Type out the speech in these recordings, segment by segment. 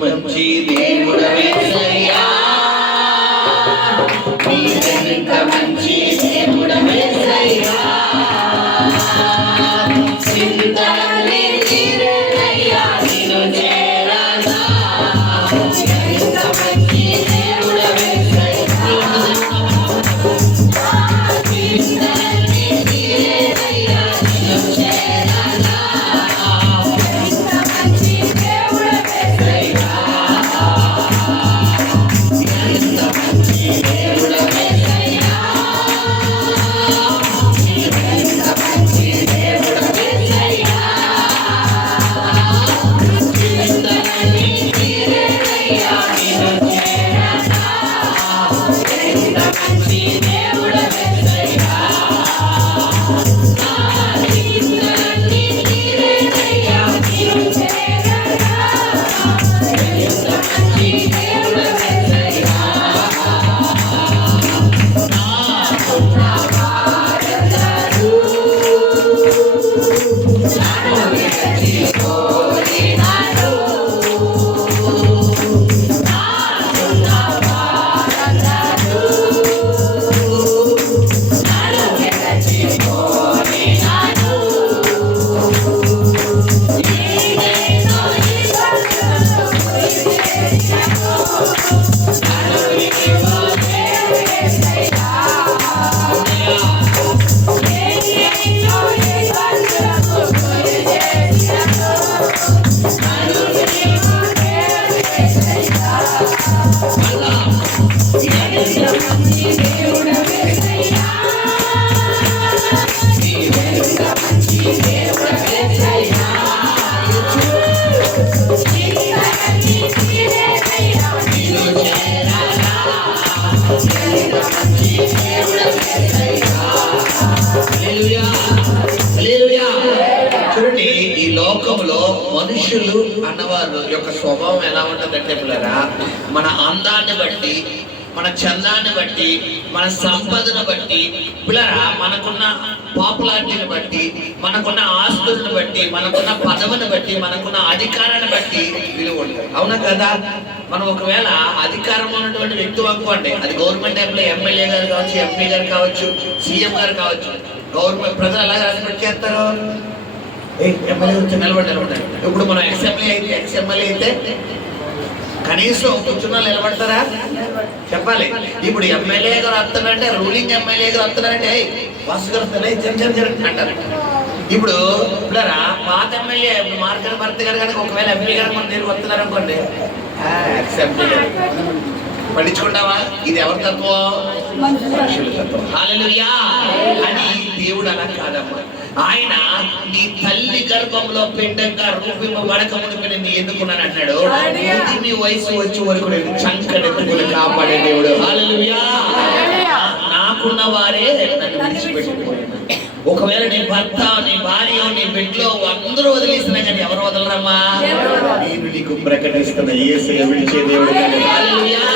మంచి దేవుడవేసయ్యా, నీవెంత మంచి దేవుడవేసయ్యా, చింతలన్నీ తీరేనయ్యా నిన్ను చేరగా, ఎంత మంచి దేవుడవేసయ్యా, చింతలన్నీ తీరేనయ్యా నిన్ను చేరగా, ఎంత మంచి దేవుడవేసయ్యా, ఎంత మంచి దేవుడవేసయ్యా, ఎంత మంచి దేవుడవేసయ్యా, చింతలన్నీ తీరేనయ్యా నిన్ను చేరగా, ఎంత మంచి దేవుడవేసయ్యా, చింతలన్నీ తీరేనయ్యా నిన్ను చేరగా, ఎంత మంచి దేవుడవేసయ్యా, నాకున్న వారందరూ నన్ను విడిచి పోయినారు, నాకున్న వారందరూ నన్ను విడిచి పోయినారు, నీవేనో ఈ బంధువులు విడిచేశావు, నన్ను విడిచిపోయేసయ్యా, నేనేనో ఈ బంధువులు విడిచేశావు, నన్ను విడిచిపోయేసయ్యా, ఎంత మంచి దేవుడవేసయ్యా, నీవెంత మంచి దేవుడవేసయ్యా, చింతలన్నీ తీరేనయ్యా నిన్ను చేరగా, ఎంత మంచి దేవుడవేసయ్యా, హల్లెలూయా, హల్లెలూయా. చూడండి, ఈ లోకంలో మనుషులు అన్నవారు యొక్క స్వభావం ఎలా ఉంటుందంటే పిల్లరా, మన అందాన్ని బట్టి, మన చందాన్ని బట్టి, మన సంపదను బట్టి పిల్లరా, మనకున్న పాపులారిటీని బట్టి, మనకున్న ఆస్తులను బట్టి, మనకున్న పదవిని బట్టి, మనకున్న అధికారాన్ని బట్టి విలువ ఉంటుంది. అవునా కదా? మనం ఒకవేళ అధికారం ఉన్నటువంటి వ్యక్తి అనుకోండి, అది గవర్నమెంట్ ఎంప్లాయ్, ఎమ్మెల్యే గారు కావచ్చు, ఎంపీ గారు కావచ్చు, సీఎం గారు కావచ్చు, గవర్నమెంట్ ప్రజలు ఎలా రెస్పెక్ట్ చేస్తారు? ఎమ్మెల్యే వచ్చి నిలబడ్డారు. ఇప్పుడు మనం ఎక్స్ఎమ్మెల్యే అయితే కనీసం కూర్చున్న నిలబడతారా? చెప్పాలి. ఇప్పుడు ఎమ్మెల్యే గారు వస్తున్నారంటే, రూలింగ్ ఎమ్మెల్యే గారు వస్తున్నారంటే బస్సు గారు అంటారు. ఇప్పుడు ఇప్పుడారా పాత ఎమ్మెల్యే మార్గన్ భర్త గారు కనుక ఒకవేళ ఎంపీ గారు మన దగ్గర వస్తున్నారు అనుకోండి, పట్టించుకుంటావా? ఇది ఎవరి తత్వం? మనుషుల తత్వం. హల్లెలూయా అని దేవుడు అలా కాదమ్మా. ఆయన నీ తల్లి గర్భంలో పిండంగా రూపింపబడక మునుపు నేను ఎన్నుకున్నాను అన్నాడు. మీ వయసు వచ్చే వరకు నేను చంకడెత్తుకుని కాపాడే దేవుడు. హల్లెలూయా. నాకున్న వారే నన్ను విడిచిపెట్టిపోయాను. ఒకవేళ నీ భర్త, నీ భార్య, నీ బిడ్డలో అందరూ వదిలేసినా కానీ ఎవరు వదలరమ్మా? నేను నీకు ప్రకటిస్తున్న యేసయ్య విడిచే దేవుడు. హల్లెలూయా,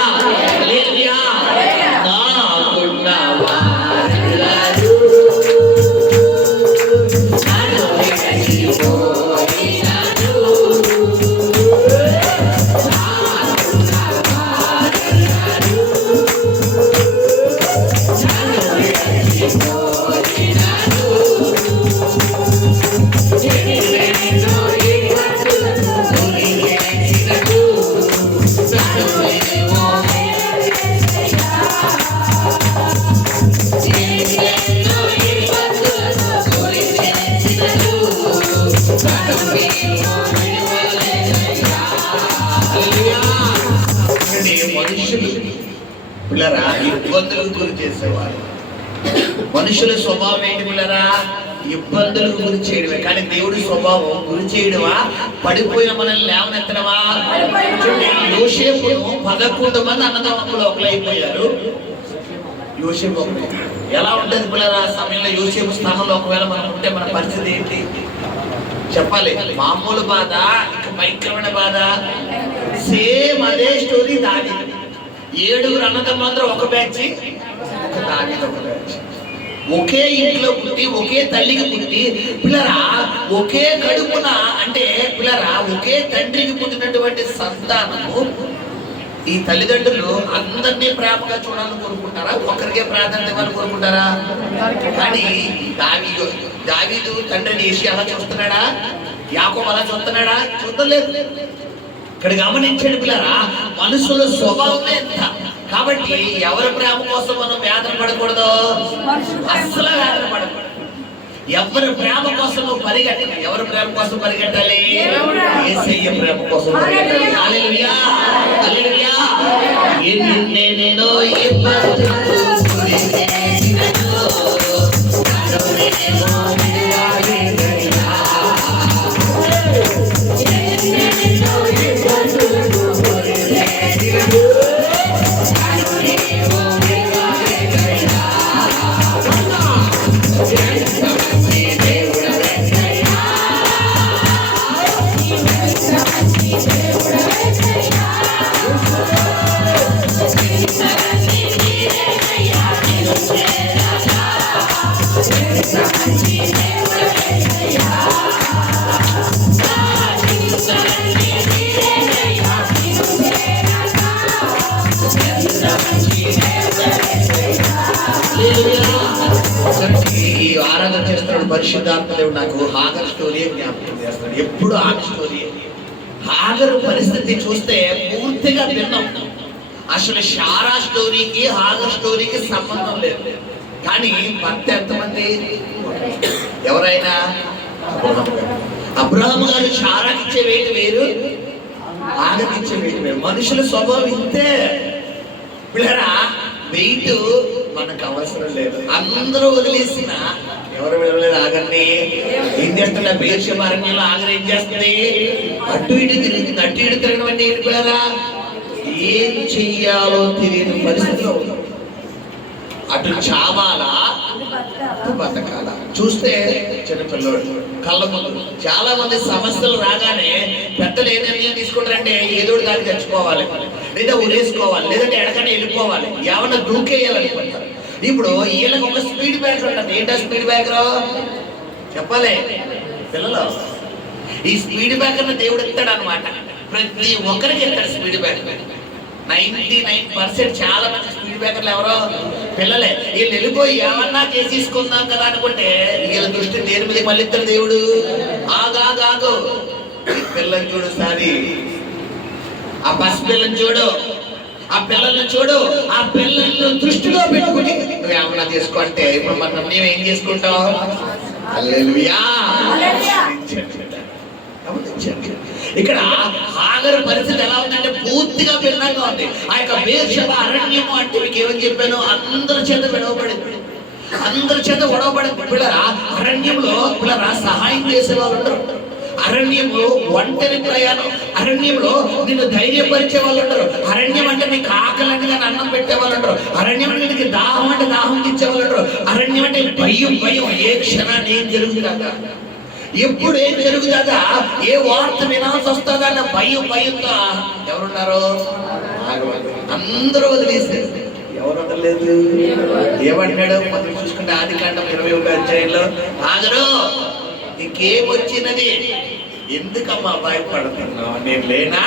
హల్లెలూయా. నాకున్న వారందరూ నన్ను విడిచిపోయినారు, నాకున్న వారందరూ నన్ను విడిచిపోయినారు, నీవేనో ఈ బంధువులు విడిచేశావు, నన్ను విడిచిపోయేసయ్యా, నీవేనో ఈ బంధువులు విడిచేశావు, నన్ను విడిచిపోయేసయ్యా. హల్లెలూయా. మనుషులు పిల్లరా ఇబ్బందులకు గురి చేసేవారు. మనుషుల స్వభావం ఏంటి పిల్లరా? ఇబ్బందులకు గురి చేయడమే. కానీ దేవుడి స్వభావం గురి చేయడమా? పడిపోయిన మనల్ని లేవనెత్తడమా? యోసేపును 11 మంది అన్నదమ్ములు ఒకలైపోయారు. యోసేపు ఎలా ఉంటుంది పిల్లరా? ఆ సమయంలో యోసేపు స్థానంలో ఒకవేళ మనం ఉంటే మన పరిస్థితి ఏంటి చెప్పాలి? మామూలు బాధ, ఇక భయంకరమైన బాధ. సేమ్ అదే స్టోరీ దావీదు. 7 అన్నదమ్ములందరూ ఒక బ్యాచ్, ఒక దావీదు ఒక బ్యాచ్. ఒకే ఇంట్లో పుట్టి ఒకే తల్లికి పుట్టి పిల్లరా ఒకే కడుపున అంటే పిల్లరా ఒకే తండ్రికి పుట్టినటువంటి సంతానము ఈ తల్లిదండ్రులు అందరినీ ప్రేమగా చూడాలని కోరుకుంటారా, ఒక్కరికే ప్రాధాన్యత ఇవ్వాలని కోరుకుంటారా? కానీ దావీదు తండ్రిని యేసు అలా చూస్తున్నాడా, యాకోబు అలా చూస్తున్నాడా? చూడలేదు. ఇక్కడ గమనించండి పిల్లరా, మనుషుల స్వభావమే ఎంత. కాబట్టి ఎవరి ప్రేమ కోసం మనం వేదన పడకూడదు, అస్సలు వేదన పడకూడదు. ఎవరి ప్రేమ కోసం పరిగెట్టాలి. ఎవరి ప్రేమ కోసం పరిగెట్టాలి? యేసయ్య ప్రేమ కోసం పరిగెట్టాలి. హల్లెలూయా, హల్లెలూయా. ఎన్నెన్నో ఇబ్బందులు ఈ ఆరాధన చేస్తున్నాడు పరిశుద్ధాత్మ దేవుడు నాకు హాగర్ స్టోరీ జ్ఞాపకం చేస్తాడు. ఎప్పుడు హాగర్ స్టోరీ, హాగర్ పరిస్థితి చూస్తే పూర్తిగా భిన్నం. అసలు శారా స్టోరీకి హాగర్ స్టోరీకి సంబంధం లేదు. కానీ భర్త ఎంతమంది? ఎవరైనా అబ్రహాం గారు శారాకి ఇచ్చే వేటు వేరు, హాగర్కి ఇచ్చే వేటు వేరు. మనుషుల స్వభావం ఇంతే పిల్లరా. వెయిట్ మనకు అవసరం లేదు. అందరూ వదిలేసిన ఎవరు వెళ్ళలేదు. ఆగర్ని ఏం చేస్తున్నా? బేర్షెబారణ్యంలో ఆగర్ ఏం చేస్తుంది? అటు ఇటు తిరుగుతుంది. అటు ఇటు తిరగడం అంటే ఏంటి పిల్లరా? ఏం చెయ్యాలో తెలియని పరిస్థితిలో అటు చావాలా, అటు బతకాలా. చూస్తే చిన్నపిల్లడు కళ్ళ ముందు చాలా మంది సమస్యలు రాగానే పెద్దలు ఏ నిర్ణయం తీసుకుంటారంటే ఏదో దాకా తెచ్చుకోవాలి, లేదా ఉరేసుకోవాలి, లేదంటే ఎడకనే వెళ్ళిపోవాలి, ఏమన్నా దూకేయాలనుకుంటారు. ఇప్పుడు వీళ్ళకి ఒక స్పీడ్ బ్రేకర్ ఉంటుంది. ఏంటో స్పీడ్ బ్రేకర్ చెప్పాలి పిల్లలు. ఈ స్పీడ్ బ్రేకర్ దేవుడు ఇస్తాడు అనమాట. ప్రతి ఒక్కరికి ఇస్తాడు స్పీడ్ బ్రేకర్. 99% చాలా మంది స్పీడ్ బ్రేకర్లు ఎవరో పిల్లలే. వీళ్ళు వెళ్ళిపోయి ఏమన్నా చేసుకుందాం కదా అనుకుంటే వీళ్ళ దృష్టి దేని మీద మళ్ళీ ఇస్తాడు దేవుడు. ఆగాగాగు పిల్లల్ని చూడు, సారి ఆ పసి పిల్లని చూడు, ఆ పిల్లల్ని చూడు, ఆ పిల్లలను దృష్టిలో పెట్టుకుని నువ్వు ఏమన్నా చేసుకోంటే ఇప్పుడు మనం ఏం చేసుకుంటాం? హల్లెలూయా. ఇక్కడ హాగరు పరిస్థితి ఎలా ఉందంటే పూర్తిగా భిన్నంగా ఉంది. ఆ యొక్క బేర్షెబా అరణ్యము అంటే మీకు ఏమని చెప్పాను? అందరి చేత విడవబడింది, అందరి చేత గొడవబడింది. పిల్లరా అరణ్యంలో పిల్లరా సహాయం చేసే వాళ్ళు ఉంటారు. అరణ్యంలో ఒంటరి ప్రయాణం, అరణ్యంలో నిన్ను ధైర్యపరిచే వాళ్ళు ఉంటారు. అరణ్యం అంటే నీకు ఆకలిని కానీ అన్నం పెట్టే వాళ్ళు ఉంటారు. అరణ్యం అంటే నీకు దాహం అంటే దాహం తెచ్చే వాళ్ళు ఉంటారు. అరణ్యం అంటే భయం భయం, ఏ క్షణాన్ని ఏం జరుగుతుందా, ఎప్పుడు ఏం జరుగుతుందా, ఏ వార్త వినాల్సి వస్తుందా అన్న భయం భయంతో ఎవరున్నారు? అందరూ వదిలేసారు. ఎవరు వదలలేదు? ఏమంటాడు? మనం చూసుకుంటే ఆదికాండం 21వ అధ్యాయంలో ఆగరు నీకేమొచ్చినది, ఎందుకమ్మా భయపడుతున్నావు? నేను లేనా?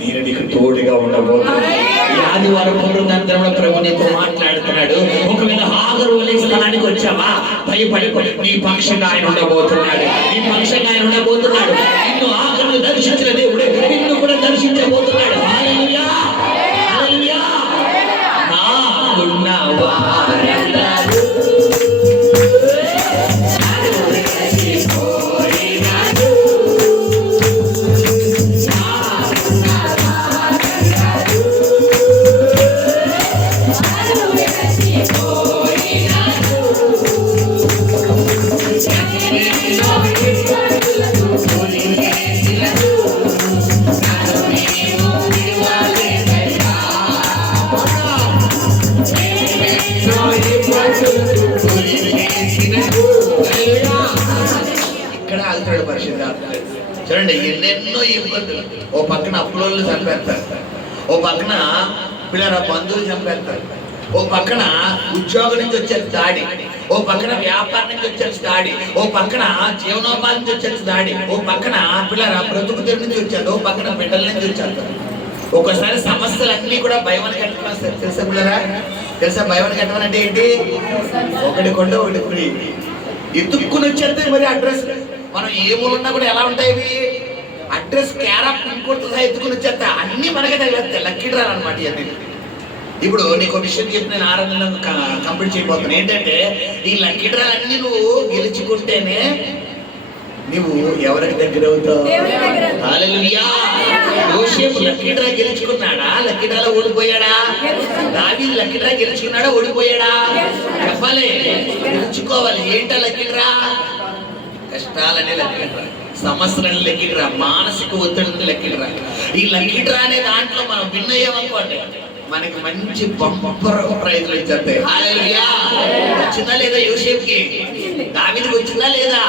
నేను నీకు తోడుగా ఉండబోతున్నా. ఆదివారం పునరుద్ధరణ ప్రభు నీతో మాట్లాడుతున్నాడు. ఒకవేళ హాగరు వలె స్థలానికి వచ్చావా, భయపడిపోయి నీ పక్షంగా ఆయన ఉండబోతున్నాడు. నీ పక్షంగా ఆయన ఉండబోతున్నాడు. నిన్ను హాగరును దర్శించిన దేవుడు నిన్ను కూడా దర్శించబోతున్నాడు. హల్లెలూయా, హల్లెలూయా. నాకున్న వారందరూ ఇక్కడ ఆగుతాడు పరిశుద్ధాత్మ. చూడండి ఎన్నెన్నో ఇబ్బందులు. ఓ పక్కన అప్పులోళ్ళు చంపేస్తారు, ఓ పక్కన పిల్లల బంధువులు చంపేస్తారు, ఓ పక్కన ఉద్యోగం నుంచి వచ్చేది దాడి, ఓ పక్కన వ్యాపారం నుంచి వచ్చేది దాడి, ఓ పక్కన జీవనోపాధి నుంచి వచ్చేది దాడి, ఓ పక్కన పిల్లల బ్రతుకు తెరు నుంచి వచ్చాడు, ఓ పక్కన బిడ్డల నుంచి వచ్చాడు. ఒక్కోసారి సమస్యలన్నీ కూడా భయమని కట్టడం తెలుసా పిల్లరా? తెలుసా భయమని కట్టడం అంటే ఏంటి? ఒకటి కొండ ఒకటి ఫ్రీ ఎత్తుక్కుని వచ్చేస్తే మరి అడ్రస్ మనం ఏ మూలన్నా కూడా ఎలా ఉంటాయి ఇవి అడ్రస్ క్యారా పిన్ కోడ్ సహా ఎత్తుకుని వచ్చేస్తా అన్ని మనకే తగిలేస్తాయి. లక్కీ డ్రా అనమాట ఇవన్నీ. ఇప్పుడు నీకు ఒక విషయం చెప్పి నేను 6 నెలలు కంప్లీట్ చేయబోతున్నాను. ఏంటంటే ఈ లక్కీ డ్రా అన్ని నువ్వు గెలుచుకుంటేనే నువ్వు ఎవరికి దగ్గర అవుతావు? హల్లెలూయా. యోసేపు లక్కీ డ్రా గెలుచుకున్నాడా? లక్కీ డ్రాలో ఓడిపోయాడా? దావీదు లక్కీ డ్రా గెలుచుకున్నాడా? ఓడిపోయాడా? చెప్పాలి, గెలుచుకోవాలి. ఏంటా లక్కీ డ్రా? కష్టాలనే లక్కీ డ్రా, సమస్యలను లక్కీ డ్రా, మానసిక ఒత్తిడిని లక్కీ డ్రా. ఈ లక్కీ డ్రా అనే దాంట్లో మనం విన్ అయ్యామనుకోండి మనకి మంచి బంపర్ ప్రైజ్లు ఇచ్చేస్తాయి. హల్లెలూయా. వచ్చిందా లేదా యోసేపుకి? దావీదుకి వచ్చిందా లేదా?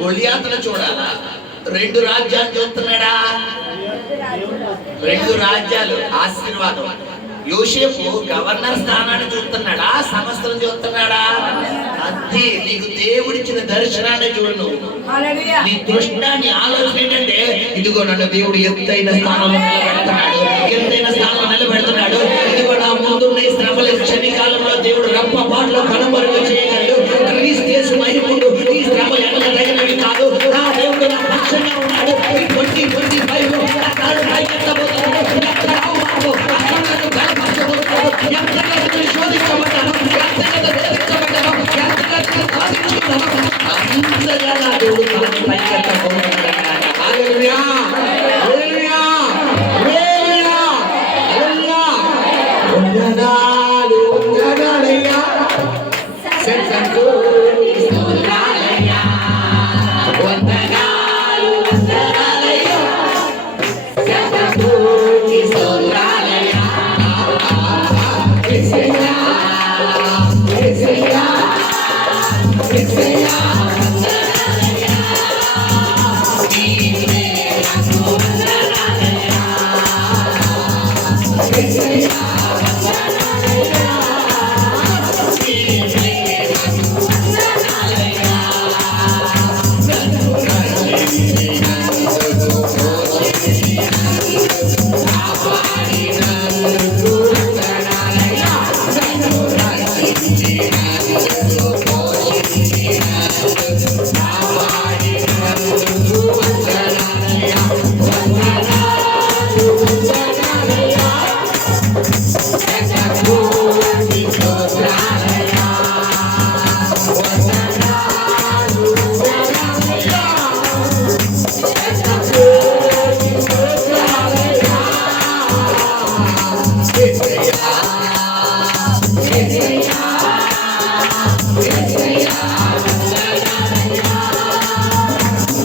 గొలియాతును చూడాలా? 2 రాజ్యాలు చూస్తున్నాడా? 2 రాజ్యాలు ఆశీర్వాదం. యోసేపు గవర్నర్ స్థానాన్ని చూస్తున్నాడా? సమస్యలను చూస్తున్నాడా? అంతే. నీకు దేవుడిచ్చిన దర్శనాన్ని చూడు. నువ్వు నీ దృష్టాన్ని ఆలోచన ఏంటంటే ఇదిగో నన్ను దేవుడు ఎత్తైన స్థానంలో నిలబెడుతున్నాడు, ఎత్తైన స్థానంలో నిలబెడుతున్నాడు. ఇదిగో నా ముందున్న ఈ శ్రమల క్షణికాలంలో దేవుడు రప్పపాటులో కనుమరుగు చేయగలడు. క్రీస్తు యేసు మహిముడు ఈ శ్రమలు ఎవరు తగినవి కాదు. నా దేవుడు నా పక్షంగా ఉన్నాడు. ఈ 2025 నా కాళ్ళు పైకెత్తబోతున్నాడు. ఎంతగా శోధించబడ్డాను, ఎంతగా వేధించబడ్డాను, ఎంతగా సాధించుకున్నాను, అంతగా నా దేవుడు మనల్ని పైకెత్తబోతున్నాడు. హల్లెలూయా. హల్లెలూయా. హల్లెలూయా. హల్లెలూయా. వందనాలు వందనాలయ్యా, శతకు స్తుతులయ్యా, వందనాలు వందనాలయ్యా, శతకు స్తుతులయ్యా. యేసయ్యా యేసయ్యా యేసయ్యా వందనాలయ్యా, నీవే నాకు వందనాలయ్యా, యేసయ్యా వందనాలయ్యా, నీవే నాకు వందనాలయ్యా. నన్ను రక్షించినందుకు పోషించినందుకు కాపాడినందుకు వందనాలయ్యా. నన్ను రక్షించినందుకు పోషించినందుకు కాపాడినందుకు వందనాలయ్యా. వందనాలు వందనాలయ్యా, శతకోటి స్తోత్రాలయ్యా, వందనాలు వందనాలయ్యా, శతకోటి స్తోత్రాలయ్యా. యేసయ్యా యేసయ్యా యేసయ్యా వందనాలయ్యా,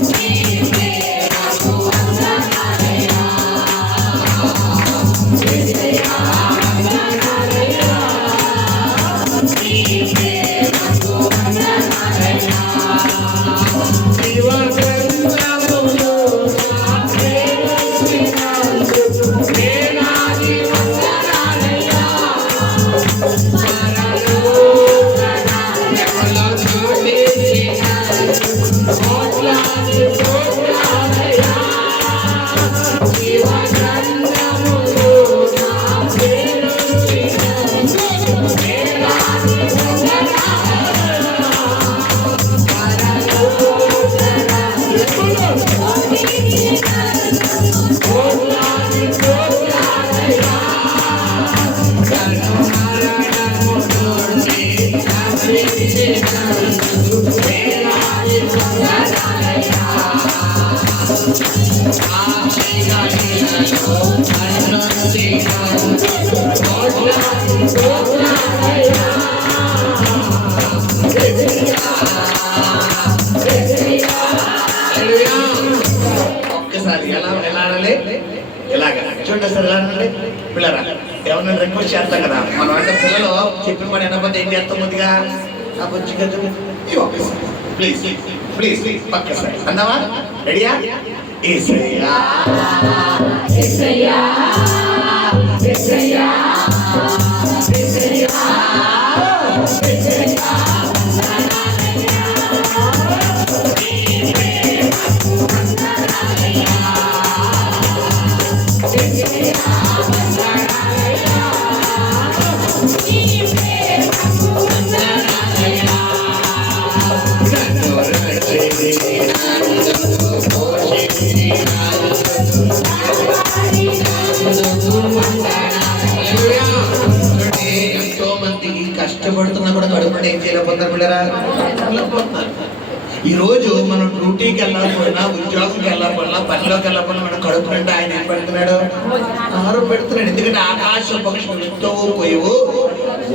నీవే నాకు వందనాలయ్యా, యేసయ్యా వందనాలయ్యా, నీవే నాకు వందనాలయ్యా. జీవగ్రంథములో నా పేరు రాసినందుకు వేలాది వందనాలయ్యా, పరలోకన నెమల చూపించినందుకు కోట్లాది స్తోత్రాలయ్యా. జీవగ్రంథములో నా పేరు రాసినందుకు వేలాది వందనాలయ్యా, పరలోకన నెమల చూపించినందుకు కోట్లాది స్తోత్రాలయ్యా. కరుణామరణము నుండి రక్షించినందుకు వేలాది వందనాలయ్యా. సాక్షిగా నీలో నన్నుంచినందుకు కోట్లాది స్తోత్రాలయ్యా. యేసయ్యా యేసయ్యా. హల్లెలూయా. ఒక్కసారి ఎలా ఎలా అనాలి? ఇలాగా చూడండి సార్, ఎలా అనాలి? పిల్లరా ఎవరైనా రిక్వెస్ట్ చేస్తాం కదా, మనం అంటే పిల్లలు చెప్పిన పని అనకపోతే ఏం చేస్తాం? ముందుగా ఆ బుజ్జి గజ్జు ప్లీజ్ ప్లీజ్ పక్క సార్ అందామా? రెడీయా? యేసయ్యా యేసయ్యా యేసయ్యా ఎంతో మంది కష్టపడుతున్నా కూడా కడుపుని ఏం చేయలేకపోతున్నారు పిల్లరా. ఈ రోజు మనం డ్యూటీకి వెళ్ళకపోయినా, ఉద్యోగంకి వెళ్ళకపోయినా, పనిలోకి వెళ్ళకపోయినా మనం కడుపు నిండా ఆయన ఏం పెడుతున్నాడు? ఆహారం పెడుతున్నాడు. ఎందుకంటే ఆకాశ పక్షులు ఎంతో పోయివు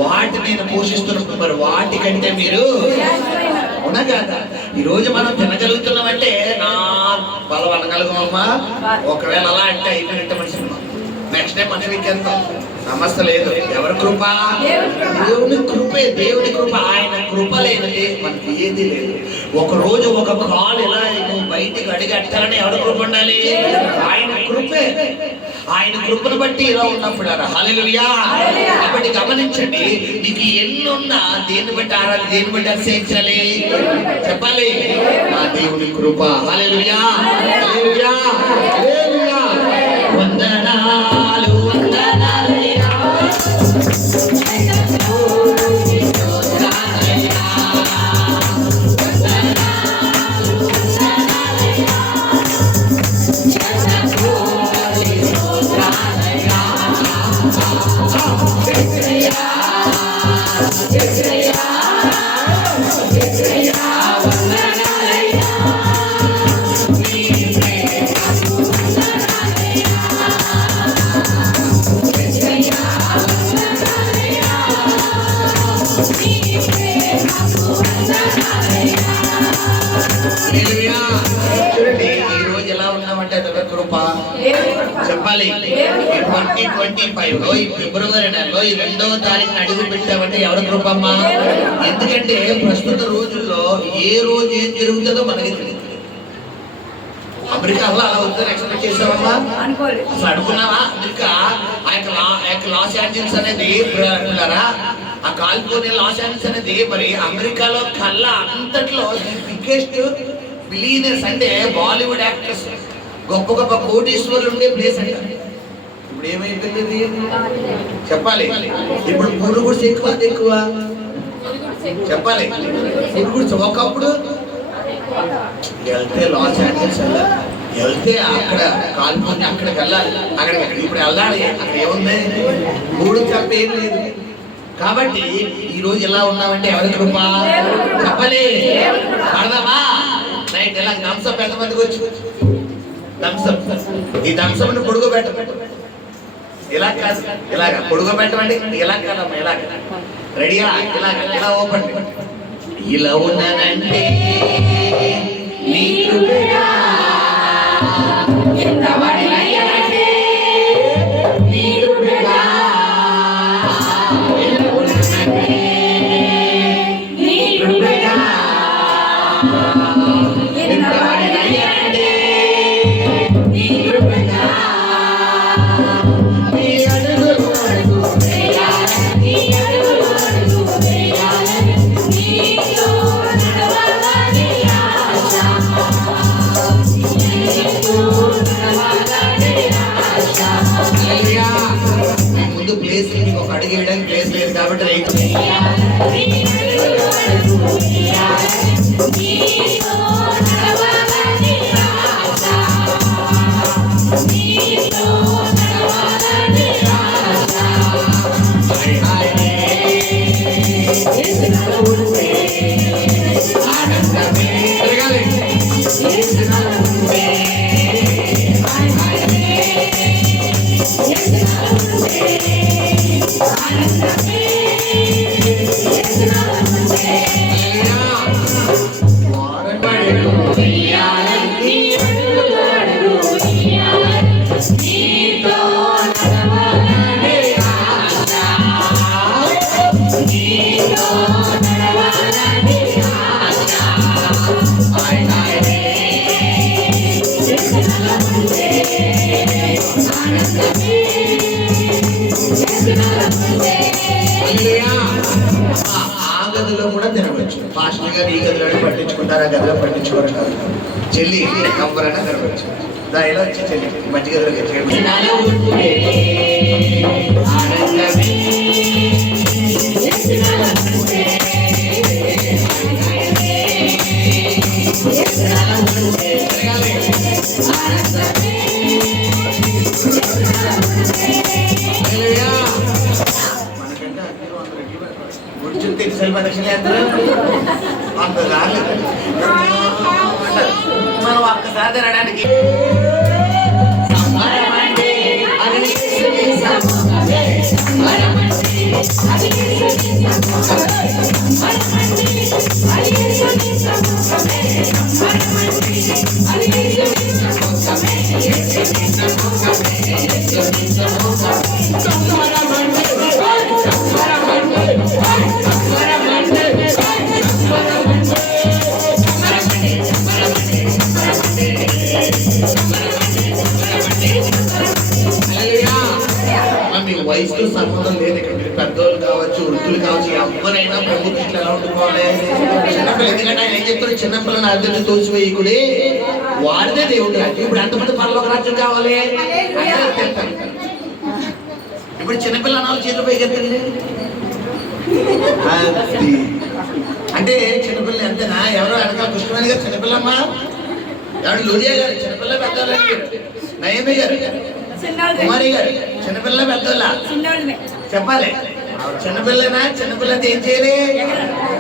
వాటిని నేను పోషిస్తున్నాను. మరి వాటికంటే మీరు అవునా కాదా? ఈ రోజు మనం తినగలుగుతున్నామంటే నా బలం అనగలుగుమమ్మా. ఒకవేళ అలా అంటే అయిపోయినట్టు మనిషి నెక్స్ట్ టైం మనిషి ఇంకెంతో సమస్య లేదు. ఎవరి కృప? దేవుని కృపే. దేవుని కృప. ఆయన కృప లేనిది మనకి ఏది లేదు. ఒక రోజు ఒక కాలు ఎలా బయటికి అడిగట్టాలని ఎవరి కృప ఉండాలి? ఆయన కృపే. ఆయన కృపను బట్టి ఇలా ఉన్నప్పుడు హల్లెలూయా. కాబట్టి గమనించండి, నీకు ఎన్నున్నా దేన్ని బట్టి ఆరాలి, దేన్ని బట్టి అతిశయించాలి చెప్పాలి? నా దేవుని కృప. హల్లెలూయా, హల్లెలూయా, హల్లెలూయా. వందనాలు వందనాలయ్యా. చూడండి, ఈ రోజు ఎలా ఉన్నామంటే అదొక కృప చెప్పాలి. 2025 లో ఈ ఫిబ్రవరి నెలలో ఈ 2వ తారీఖున అడుగు పెట్టామంటే ఎవరి కృపమ్మా? ఎందుకంటే ప్రస్తుత రోజుల్లో ఏ రోజు ఏం జరుగుతుందో మనకి తెలియదు. అమెరికా అలా అవుతుందని ఎక్స్పెక్ట్ చేసావమ్మా? అసలు అనుకున్నావా? అమెరికా లాస్ ఏంజల్స్ అనేది ఆ కాలిఫోర్నియా లాస్ ఏంజల్స్ అనేది మరి అమెరికాలో కల్లా అంతట్లో బిగ్గెస్ట్ బిలియనర్స్ అంటే బాలీవుడ్ యాక్టర్స్, గొప్ప గొప్ప కోటీశ్వరులు ఉండే ప్లేస్ అంట. ఇప్పుడు ఏమైపోయింది చెప్పాలి? ఇప్పుడు పురుగుడ్స్ ఎక్కువ చెప్పాలి. పురుగుడ్స్ ఒకప్పుడు వెళ్తే లాస్ ఏంజల్స్ వెళ్ళాలి, వెళ్తే అక్కడ కాలిఫోర్నియా అక్కడికి వెళ్ళాలి, అక్కడికి ఇప్పుడు వెళ్ళాలి. అక్కడ ఏముంది? మూడు తప్ప ఏం లేదు. కాబట్టి ఈ రోజు ఎలా ఉన్నామంటే ఎవరి కృప చెప్పలే పడదామా? రైట్. ఇలా థమ్సప్ ఎంతమందికి వచ్చి థమ్సప్, ఈ థమ్సప్ ని పొడుగు ఇలా కాదు, ఇలాగ పొడుగు పెట్టమండి. ఇలా కాదమ్మా, ఇలాగ రెడీగా ఇలాగ ఇలా ఓపెన్. ఇలా ఉన్నానంటే నీ కృపగా ఎంత వాడినయ్యానంటే నీ కృపగా ఇలా ఉన్నానంటే నీ కృపగా ఎంత వాడినయ్యానంటే నీ కృపగా నీ అడుగులు అడుగు వేయాలని, నీ అడుగులు అడుగు వేయాలని, నీతో నడవాలని ఆశ, నీతో నడవాలని ఆశ. హల్లెలూయా. ముందు ప్లేస్ మీకు ఒక అడుగు వేయడానికి ప్లేస్ లేదు కాబట్టి రైట్. నీ అడుగులు అడుగు వేయాలని, నీతో నడవాలని ఆశ, నీతో నడవాలని ఆశ. హాయ్ హాయ్ యేసునాలో ఉంటే ఆనందమే తిరగాలి. యేసునాలో ఉంటే హాయ్ హాయ్ యేసునాలో ఉంటే ఆనందమే. యేసునాలో ఉంటే వారపడు వెయ్యాలని, అడుగులు అడుగు వెయ్యాలని, నీతో నడవాలని ఆశ, నీతో నడవాలని గదిలో కూడా తినవచ్చు. పాస్టర్ గారు ఈ గదిలో పట్టించుకుంటారు, ఆ గదిలో పట్టించుకోరు కాదు. చెల్లి ఎవరైనా తినవచ్చు. ఇలా వచ్చి చెల్లి మంచి గదిలోకి తెలిసిన పరీక్షలు అంత రాలేదు. మనం ఒక్కసారి తినడానికి వయసుతో సంబంధం లేదు. ఇక్కడ మీరు పెద్దోళ్ళు కావచ్చు, వృద్ధులు కావచ్చు, ఎవరైనా ప్రభు దృష్టిలో ఎలా ఉంటుకోవాలి. చిన్నపిల్ల ఎందుకంటే ఆయన ఏం చెప్తారు, చిన్నపిల్లని అర్థం తోసివేయకుడే వాడితే దేవుడు రాజ్యం. ఇప్పుడు ఎంతమంది పరలోక రాజ్యం కావాలి. ఇప్పుడు చిన్నపిల్ల అనాలు చేతులు పైకి ఎత్తండి. అంటే చిన్నపిల్ల ఎంతనా? ఎవరో వెనకాల కృష్ణవేణి గారు చిన్నపిల్లమ్మా, ఎవరు లూదియా గారు చిన్నపిల్ల, పెద్దవాళ్ళు నయమి గారు, కుమారి గారు చిన్నపిల్ల, పెద్దోళ్ళ చెప్పాలి. చిన్నపిల్లనా? చిన్నపిల్లతో ఏం చేయాలి?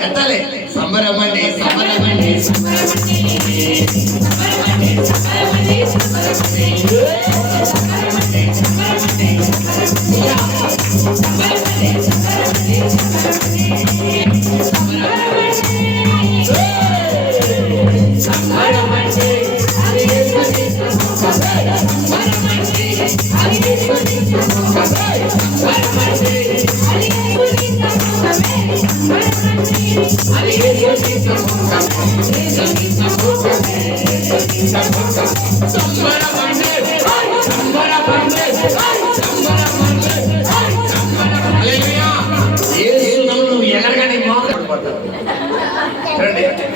ఎత్తాలి. సంబరమండి సంబరమండి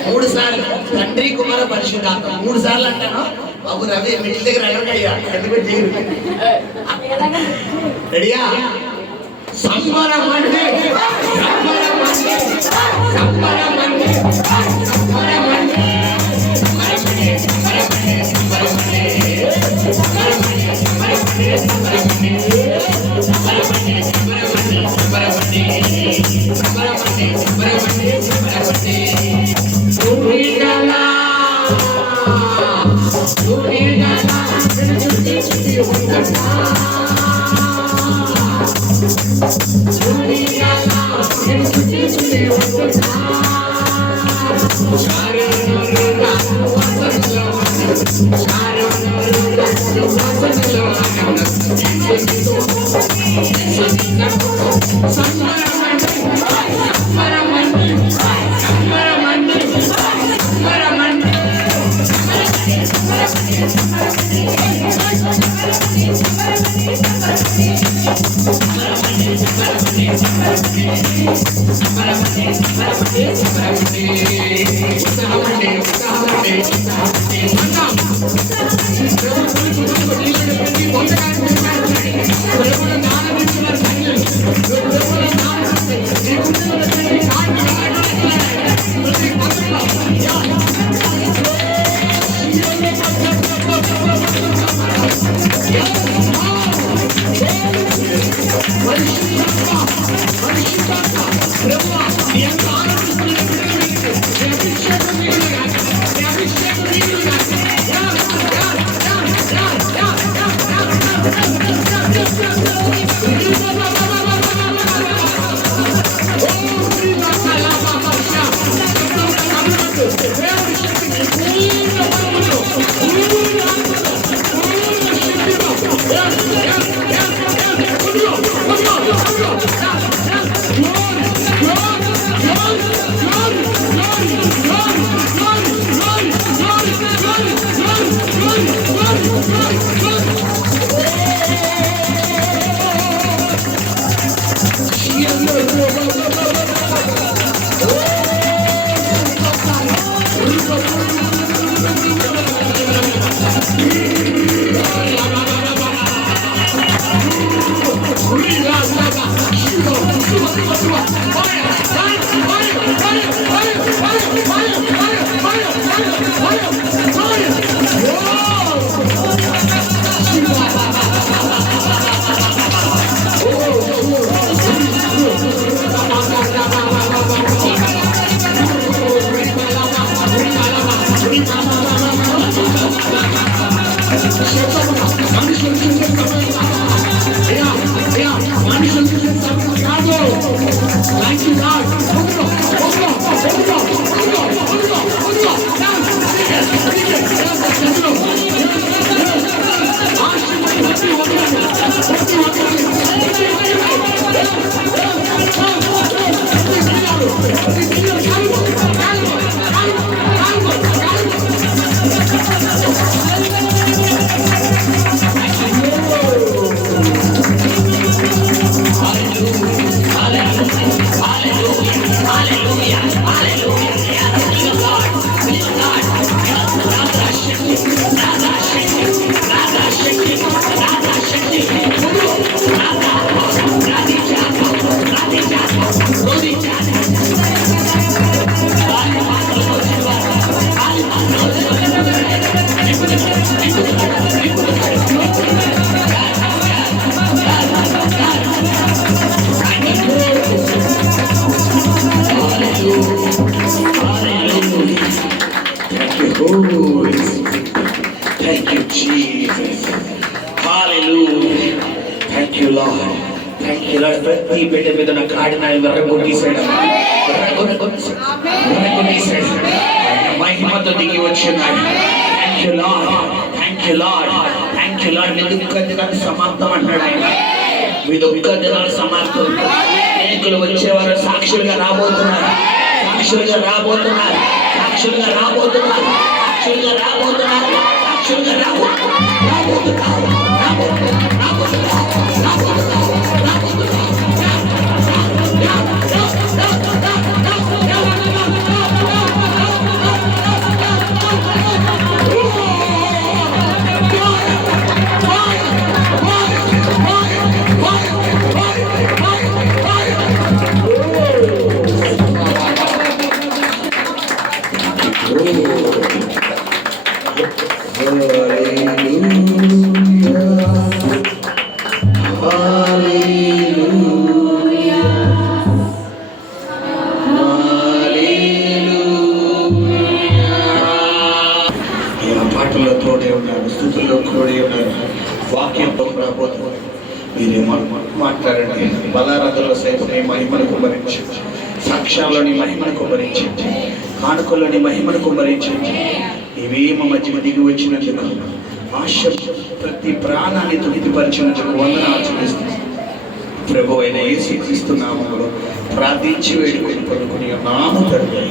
మూడు సార్లు తండ్రి కుమార పరిశుద్ధాత్మ 3 సార్లు అంటాను. బాబు రవి మిడిల్ దగ్గర అయ్యా ఎందుకు రెడీయా? సంబరమండి సంబరమండి సంబరమండి Thank you. Hallelujah. Thank you, Holy Spirit. Thank you, Jesus. Hallelujah. Thank you, Lord. Thank you, Lord. ప్రతి బిడ్డ మీద ఉన్న కాడిని విరగొట్టేశాడు. ఆయన మహిమతో దిగి వచ్చినాడు. Thank you, Lord. Thank you, Lord. Thank you, Lord. మీ దుఃఖ దినాలు సమాప్తం అంటాడు ఆయన. మీ దుఃఖ దినాలు సమాప్తం. అనేకులు వచ్చేవారు సాక్షులుగా రాబోతున్నారు. సాక్షులుగా రాబోతున్నారు. సాక్షులుగా రాబోతున్నారు. సాక్షులుగా రాబోతున్నారు. సాక్షులుగా రాబోతున్నారు. పాటల్లో తోడే ఉన్నారు, స్థుతుల్లో తోడే ఉన్నారు, వాక్యంతో రాబోతున్నారు. మీరేమో మాట్లాడండి. బలారాధనలో సైతం నీ మహిమను కుమ్మరించండి. సాక్ష్యాల్లోని మహిమను కుమ్మరించండి. కానుకల్లోని మహిమను కుమ్మరించండి. ఇవే మా మధ్య దిగి వచ్చినందుకు, ఆశ ప్రతి ప్రాణాన్ని తృప్తిపరిచినందుకు వందనాలు చెల్లిస్తున్నాను. ప్రభు అయిన యేసుక్రీస్తు నామములో ప్రార్థించి వేడుకొని పొందుకుని నామ తండ్రి.